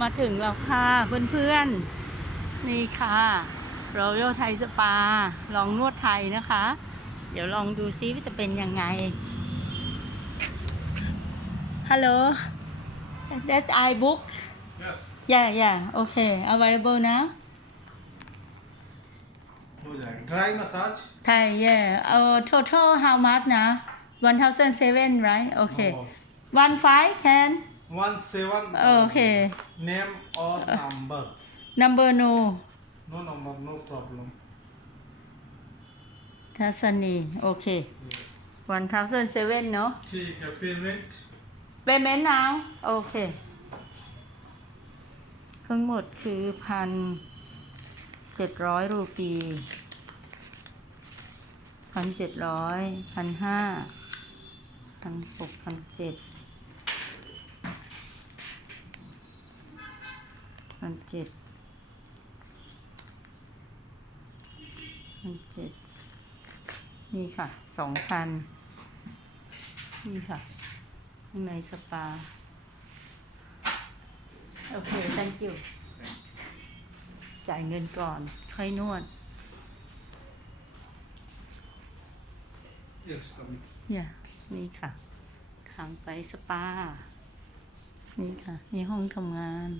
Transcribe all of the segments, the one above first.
มาถึงแล้วค่ะเพื่อนๆ นี่ค่ะรอยัลไทยสปา ลองนวดไทยนะคะ เดี๋ยวลองดูซิว่าจะเป็นยังไง Hello that's I book yes yeah yeah okay available now dry massage Thai yeah uh, total how much นะ1,007 right okay one five can one seven โอเค name or number number no no number no problem ทัศนีโอเค one thousand seven เนาะ ที่จะ payment payment now โอเคทั้งหมดคือพันเจ็ดร้อยรูปีพันเจ็ดร้อยพันห้าพันหกพันเจ็ด พันเจ็ดพันเจ็ดนี่ค่ะสองพันนี่ค่ะในสปา โอเค thank you จ่ายเงินก่อน ค่อยนวด yes ย่านี่ค่ะทางไปสปา นี่ค่ะ นี่ห้องทำงาน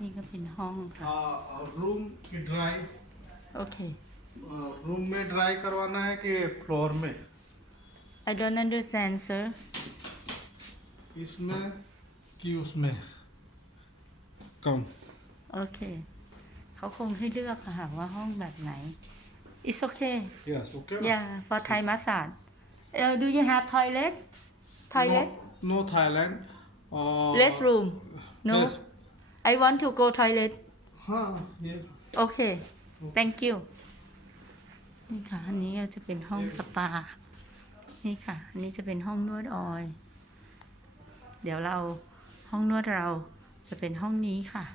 นี่ก็เป็นห้องค่ะ रूम की ड्राई โอเค रूम में dry करवाना है कि फ्लोर में I don't understand sir इसमें कि उसमें कम โอเค เขาคงให้เลือกอะค่ะว่าห้องแบบไหน It's okay yes okay Yeah, for Thai massage. Uh, do you have toilet? Toilet? No Thailand Restroom? No. Yes. I want to go toilet. हाँ ये Okay. Thank you. นี่ค่ะ อันนี้ก็จะเป็นห้องสปา นี่ค่ะ อันนี้จะเป็นห้องนวดออย เดี๋ยวเราห้องนวดเราจะเป็นห้องนี้ค่ะ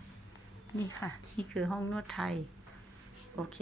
นี่ค่ะ นี่คือห้องนวดไทย โอเค